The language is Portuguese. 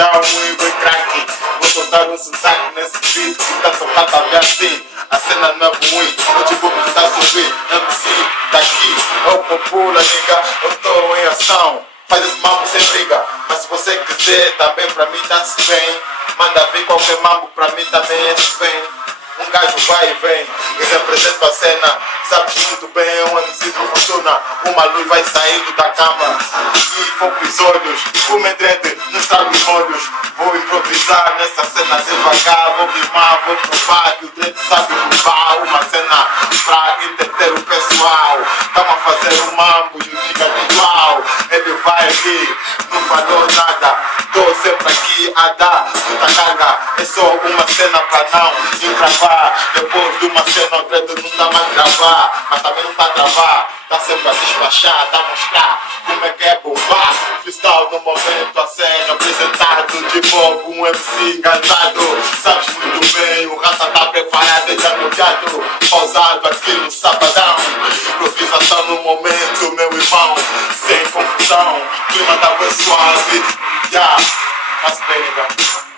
já muito bem craque. Vou soltar um sotaque nesse beat que tá tocado a ver assim. A cena não é ruim, hoje vou me tentar subir. MC daqui, eu popula, nigga, eu tô em ação. Faz esse mambo sem briga, mas se você quiser também pra mim tá-se bem. Manda vir qualquer mambo pra mim também é bem. Um gajo vai e vem, eu represento a cena. Sabes muito bem, um MC do fortuna. Uma luz vai saindo da cama e foco os olhos. Como dread, não estrago os molhos. Vou improvisar nessa cena devagar. Vou rimar, vou provar que o dread sabe provar. Uma cena pra entender o pessoal. Estamos a fazer um mambo e o nigga igual. Ele vai aqui, não falou nada. Tô sempre aqui a dar muita carga. É só uma cena pra não encravar. Depois de uma cena o dread não dá mais gravar. Mas também não tá a travar. Tá sempre a despachar, tá a mostrar como é que é bombar. Freestyle no momento a ser representado. Tipo algum MC enganado. Sabes muito bem, o raça tá preparado e já molhado. Pausado aqui no sabadão. Improvisação no momento, meu irmão. Sem confusão, clima tá bem suave. Yeah, mas bem, nigga.